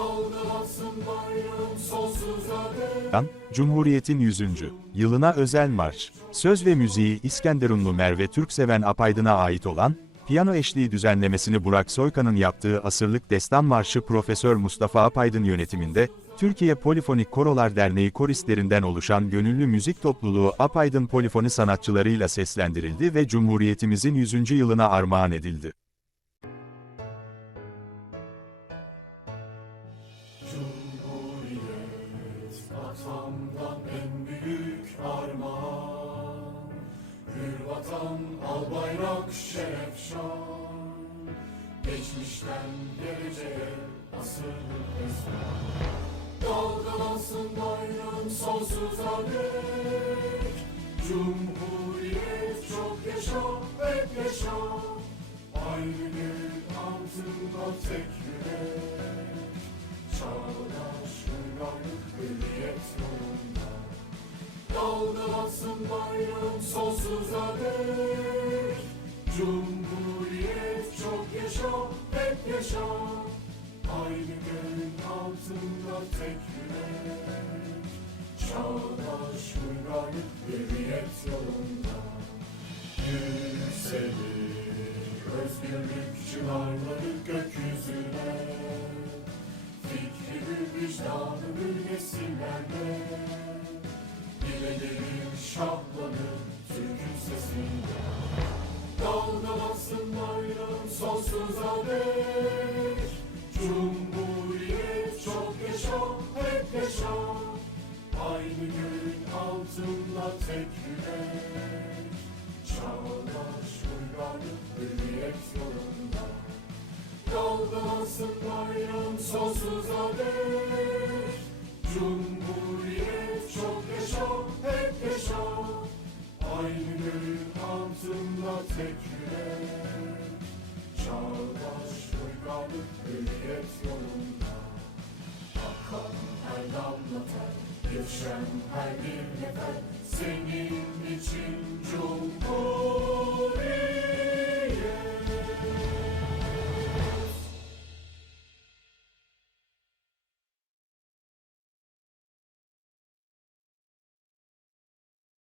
Dalgalansın bayrağım sonsuza dek An, Cumhuriyet'in 100. yılına özel marş. Söz ve müziği İskenderunlu Merve Türkseven Apaydın'a ait olan, piyano eşliği düzenlemesini Burak Soykan'ın yaptığı asırlık destan marşı Profesör Mustafa Apaydın yönetiminde, Türkiye Polifonik Korolar Derneği koristlerinden oluşan gönüllü müzik topluluğu Apaydın polifoni sanatçılarıyla seslendirildi ve Cumhuriyetimizin 100. yılına armağan edildi. Vatan al bayrak şeref şan. Geçmişten geleceğe asırlık destan Dalgalansın bayrağım sonsuza dek. Cumhuriyet çok yaşa hep yaşa. Aynı altında tek yürek Dalgalansın bayrağım sonsuza dek. Cumhuriyet çok yaşa, hep yaşa. Aynı göğün altında tek yürek. Çağdaş uygarlık hürriyet yolunda. Yükselir özgürlük çınarları gökyüzüne. Fikri vicdanı bölgesinlerle şahlanır Türk'ün sesinde Dalgalansın bayrağım sonsuza dek Cumhuriyet çok yaşa, hep yaşa Aynı göğün altında tek yürek Çağdaş uygarlık hürriyet yolunda Dalgalansın bayrağım sonsuza dek Göğün altında tek yürek Çağdaş uygarlık hürriyet yolunda. Akan her damla ter, geçen her bir nefer Senin için